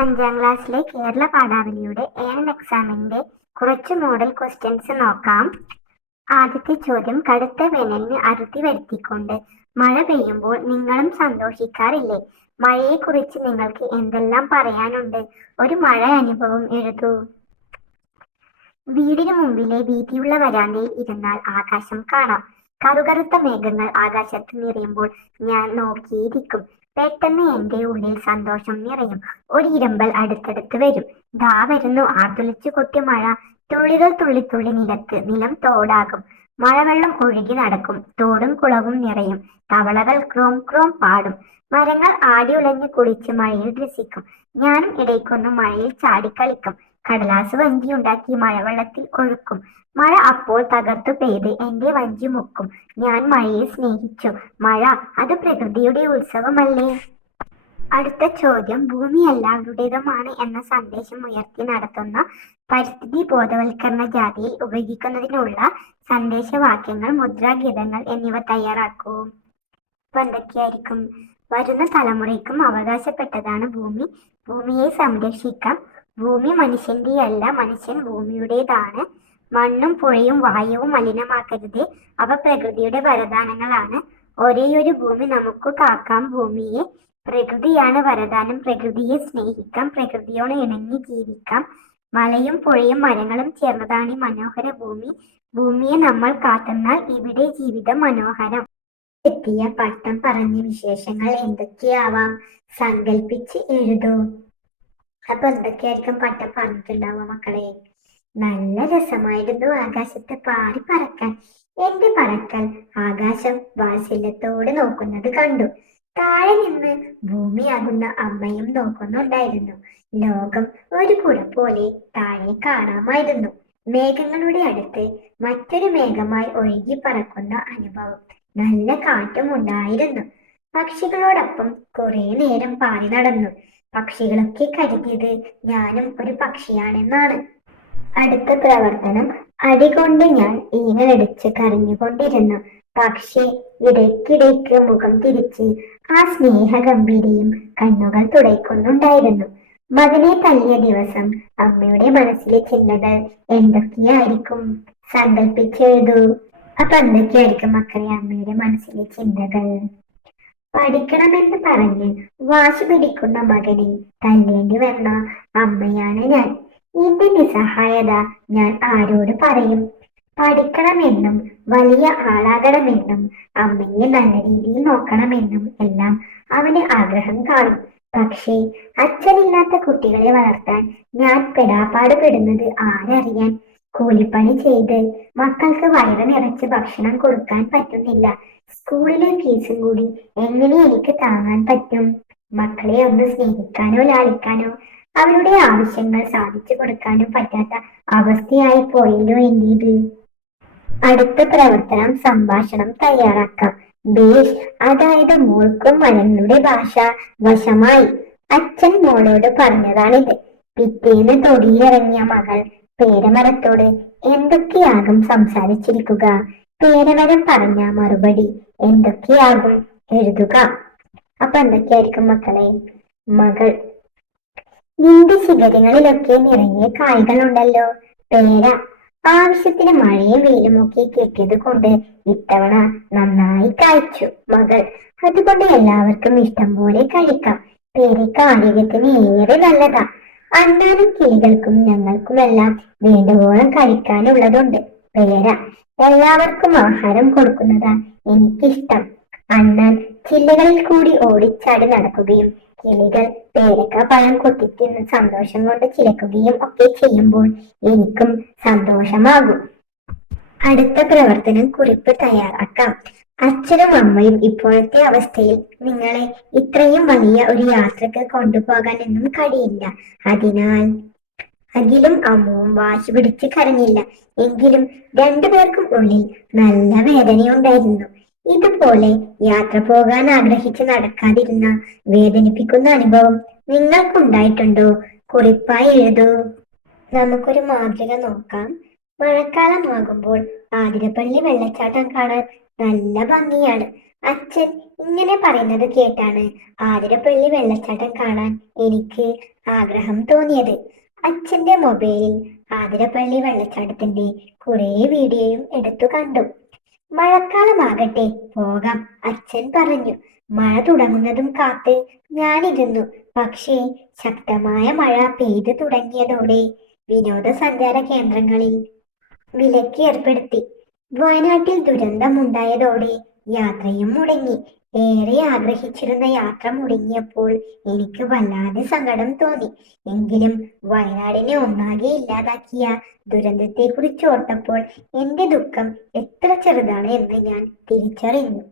അഞ്ചാം ക്ലാസ്സിലെ കേരള പാഠാവലിയുടെ ഏഴാം എക്സാമിന്റെ കുറച്ച് മോഡൽ ക്വസ്റ്റ്യൻസ് നോക്കാം. ആദ്യത്തെ ചോദ്യം: കടുത്ത വേനലിന് അറുതി വരുത്തിക്കൊണ്ട് മഴ പെയ്യുമ്പോൾ നിങ്ങളും സന്തോഷിക്കാറില്ലേ? മഴയെക്കുറിച്ച് നിങ്ങൾക്ക് എന്തെല്ലാം പറയാനുണ്ട്? ഒരു മഴ അനുഭവം എഴുതൂ. വീടിനു മുമ്പിലെ വീതിയുള്ള വരാന്തയിൽ ഇരുന്നാൽ ആകാശം കാണാം. കറുകറുത്ത മേഘങ്ങൾ ആകാശത്ത് നിറയുമ്പോൾ ഞാൻ നോക്കിയിരിക്കും. പെട്ടെന്ന് എന്റെ ഉള്ളിൽ സന്തോഷം നിറയും. ഒരു ഇരമ്പൽ അടുത്തടുത്ത് വരും. ദാ വരുന്നു ആർത്തുളിച്ചു കൊട്ടിയ മഴ. തുള്ളികൾ തുള്ളിത്തുള്ളി നിലം തോടാകും. മഴവെള്ളം ഒഴുകി നടക്കും. തോടും കുളവും നിറയും. തവളകൾ ക്രോം ക്രോം പാടും. മരങ്ങൾ ആടിയുലഞ്ഞു കുളിച്ച് മഴയിൽ രസിക്കും. ഞാനും ഇടയ്ക്കൊന്ന് മഴയിൽ ചാടിക്കളിക്കും. കടലാസ് വഞ്ചി ഉണ്ടാക്കി മഴവെള്ളത്തിൽ ഒഴുക്കും. മഴ അപ്പോൾ തകർത്തു പെയ്ത് എന്റെ വഞ്ചി മുക്കും. ഞാൻ മഴയെ സ്നേഹിച്ചു. മഴ അത് പ്രകൃതിയുടെ ഉത്സവമല്ലേ? അടുത്ത ചോദ്യം: ഭൂമി എല്ലാവരുടേതുമാണ് എന്ന സന്ദേശം ഉയർത്തി നടത്തുന്ന പരിസ്ഥിതി ബോധവൽക്കരണ ജാഥയിൽ ഉപയോഗിക്കുന്നതിനുള്ള സന്ദേശവാക്യങ്ങൾ, മുദ്രാഗീതങ്ങൾ എന്നിവ തയ്യാറാക്കൂ. അപ്പൊ എന്തൊക്കെയായിരിക്കും? വരുന്ന തലമുറയ്ക്കും അവകാശപ്പെട്ടതാണ് ഭൂമി. ഭൂമിയെ സംരക്ഷിക്കാം. ഭൂമി മനുഷ്യന്റെയല്ല, മനുഷ്യൻ ഭൂമിയുടേതാണ്. മണ്ണും പുഴയും വായുവും മലിനമാക്കരുത്. അവ പ്രകൃതിയുടെ വരദാനങ്ങളാണ്. ഒരേയൊരു ഭൂമി, നമുക്ക് കാക്കാം ഭൂമിയെ. പ്രകൃതിയാണ് വരദാനം. പ്രകൃതിയെ സ്നേഹിക്കാം. പ്രകൃതിയോട് ഇണങ്ങി ജീവിക്കാം. മലയും പുഴയും മരങ്ങളും ചേർന്നതാണ് ഈ മനോഹര ഭൂമി. ഭൂമിയെ നമ്മൾ കാത്തുന്നാൽ ഇവിടെ ജീവിതം മനോഹരം. എത്തിയ പട്ടം പറഞ്ഞ വിശേഷങ്ങൾ എന്തൊക്കെയാവാം? സങ്കല്പിച്ച് എഴുതൂ. അപ്പൊ എന്തൊക്കെയായിരിക്കും പട്ടം പറഞ്ഞിട്ടുണ്ടാവുക മക്കളെ? നല്ല രസമായിരുന്നു ആകാശത്ത് പാറി പറക്കാൻ. എന്റെ പറക്കൽ ആകാശം വാത്സല്യത്തോടെ നോക്കുന്നത് കണ്ടു. താഴെ നിന്ന് ഭൂമിയാകുന്ന അമ്മയും നോക്കുന്നുണ്ടായിരുന്നു. ലോകം ഒരു പുഴ പോലെ താഴെ കാണാമായിരുന്നു. മേഘങ്ങളുടെ അടുത്ത് മറ്റൊരു മേഘമായി ഒഴുകി പറക്കുന്ന അനുഭവം. നല്ല കാറ്റും ഉണ്ടായിരുന്നു. പക്ഷികളോടൊപ്പം കുറെ നേരം പാറി നടന്നു. പക്ഷികളൊക്കെ കരുതിയത് ഞാനും ഒരു പക്ഷിയാണെന്നാണ്. അടുത്ത പ്രവർത്തനം: അടികൊണ്ട് ഞാൻ ഈനടിച്ച് കരഞ്ഞുകൊണ്ടിരുന്നു. പക്ഷേ ഇടയ്ക്കിടയ്ക്ക് മുഖം തിരിച്ച് ആ സ്നേഹഗംഭീരിയും കണ്ണുകൾ തുടയ്ക്കുന്നുണ്ടായിരുന്നു. മകനെ തല്ലിയ ദിവസം അമ്മയുടെ മനസ്സിലെ ചിന്തകൾ എന്തൊക്കെയായിരിക്കും? സങ്കല്പിച്ചെഴുതൂ. അപ്പൊ എന്തൊക്കെയായിരിക്കും മക്കളെ അമ്മയുടെ മനസ്സിലെ ചിന്തകൾ? പഠിക്കണമെന്ന് പറഞ്ഞ് വാശി പിടിക്കുന്ന മകനെ തല്ലേണ്ടി വന്ന അമ്മയാണ് ഞാൻ. എന്റെ നിസ്സഹായത ഞാൻ ആരോട് പറയും? പഠിക്കണമെന്നും വലിയ ആളാകണമെന്നും അമ്മയെ നല്ല രീതിയിൽ നോക്കണമെന്നും എല്ലാം അവന് ആഗ്രഹം കാണും. പക്ഷേ അച്ഛനില്ലാത്ത കുട്ടികളെ വളർത്താൻ ഞാൻ പെടാപ്പാട് പെടുന്നത് ആരറിയാൻ? കൂലിപ്പണി ചെയ്ത് മക്കൾക്ക് വയറ് നിറച്ച് ഭക്ഷണം കൊടുക്കാൻ പറ്റുന്നില്ല. സ്കൂളിലെ ഫീസും കൂടി എങ്ങനെ എനിക്ക് താങ്ങാൻ പറ്റും? മക്കളെ ഒന്ന് സ്നേഹിക്കാനോ ലാളിക്കാനോ അവരുടെ ആവശ്യങ്ങൾ സാധിച്ചു കൊടുക്കാനും പറ്റാത്ത അവസ്ഥയായി പോയല്ലോ എന്റേത്. അടുത്ത പ്രവർത്തനം: സംഭാഷണം തയ്യാറാക്കാം. ബേഷ്, അതായത് മോൾക്കും മരങ്ങളുടെ ഭാഷ വശമായി. അച്ഛൻ മോളോട് പറഞ്ഞതാണിത്. പിറ്റേന്ന് തൊടിയിലിറങ്ങിയ മകൾ പേരമരത്തോട് എന്തൊക്കെയാകും സംസാരിച്ചിരിക്കുക? പേരമരം പറഞ്ഞ മറുപടി എന്തൊക്കെയാകും? എഴുതുക. അപ്പൊ എന്തൊക്കെയായിരിക്കും മക്കളെ? മകൾ: നിന്റെ ശിഖരങ്ങളിലൊക്കെ നിറയെ കായ്കളുണ്ടല്ലോ. പേര: ആവശ്യത്തിന് മഴയും വെയിലും ഒക്കെ കിട്ടിയത് കൊണ്ട് ഇത്തവണ നന്നായി കായ്ച്ചു. മകൾ: അതുകൊണ്ട് എല്ലാവർക്കും ഇഷ്ടം പോലെ കഴിക്കാം. പേരയ്ക്ക ആരോഗ്യത്തിന് ഏറെ നല്ലതാ. അണ്ണാനും കിളികൾക്കും ഞങ്ങൾക്കുമെല്ലാം വേണ്ടുവോളം കഴിക്കാനുള്ളതുണ്ട്. പേര: എല്ലാവർക്കും ആഹാരം കൊടുക്കുന്നതാ എനിക്കിഷ്ടം. അണ്ണാൻ ചില്ലകളിൽ കൂടി ഓടിച്ചാടി നടക്കുകയും കിളികൾ പേരക്ക പഴം കൊത്തിത്തിന്ന് സന്തോഷം കൊണ്ട് ചിലക്കുകയും ഒക്കെ ചെയ്യുമ്പോൾ എനിക്കും സന്തോഷമാകും. അടുത്ത പ്രവർത്തനം: കുറിപ്പ് തയ്യാറാക്കാം. അച്ഛനും അമ്മയും ഇപ്പോഴത്തെ അവസ്ഥയിൽ നിങ്ങളെ ഇത്രയും വലിയ ഒരു യാത്രക്ക് കൊണ്ടുപോകാനൊന്നും കഴിയില്ല. അതിനാൽ അഖിലും അമ്മുവും വാശി പിടിച്ച് കരഞ്ഞില്ല. എങ്കിലും രണ്ടുപേർക്കും ഉള്ളിൽ നല്ല വേദനയുണ്ടായിരുന്നു. ഇതുപോലെ യാത്ര പോകാൻ ആഗ്രഹിച്ച് നടക്കാതിരുന്ന വേദനിപ്പിക്കുന്ന അനുഭവം നിങ്ങൾക്കുണ്ടായിട്ടുണ്ടോ? കുറിപ്പായി എഴുതൂ. നമുക്കൊരു മാതൃക നോക്കാം. മഴക്കാലമാകുമ്പോൾ ആതിരപ്പള്ളി വെള്ളച്ചാട്ടം കാണാൻ നല്ല ഭംഗിയാണ്. അച്ഛൻ ഇങ്ങനെ പറയുന്നത് കേട്ടാണ് ആതിരപ്പള്ളി വെള്ളച്ചാട്ടം കാണാൻ എനിക്ക് ആഗ്രഹം തോന്നിയത്. അച്ഛന്റെ മൊബൈലിൽ ആതിരപ്പള്ളി വെള്ളച്ചാട്ടത്തിന്റെ കുറേ വീഡിയോയും എടുത്തു കണ്ടു. മഴക്കാലമാകട്ടെ, പോകാം, അച്ഛൻ പറഞ്ഞു. മഴ തുടങ്ങുന്നതും കാത്ത് ഞാനിരുന്നു. പക്ഷേ ശക്തമായ മഴ പെയ്തു തുടങ്ങിയതോടെ വിനോദസഞ്ചാര കേന്ദ്രങ്ങളിൽ വിലക്ക് ഏർപ്പെടുത്തി. വയനാട്ടിൽ ദുരന്തമുണ്ടായതോടെ യാത്രയും മുടങ്ങി. ഏറെ ആഗ്രഹിച്ചിരുന്ന യാത്ര മുടങ്ങിയപ്പോൾ എനിക്ക് വല്ലാതെ സങ്കടം തോന്നി. എങ്കിലും വയനാടിനെ ഒന്നാകെ ഇല്ലാതാക്കിയ ദുരന്തത്തെക്കുറിച്ച് ഓർത്തപ്പോൾ എന്റെ ദുഃഖം എത്ര ചെറുതാണ് എന്ന് ഞാൻ തിരിച്ചറിഞ്ഞു.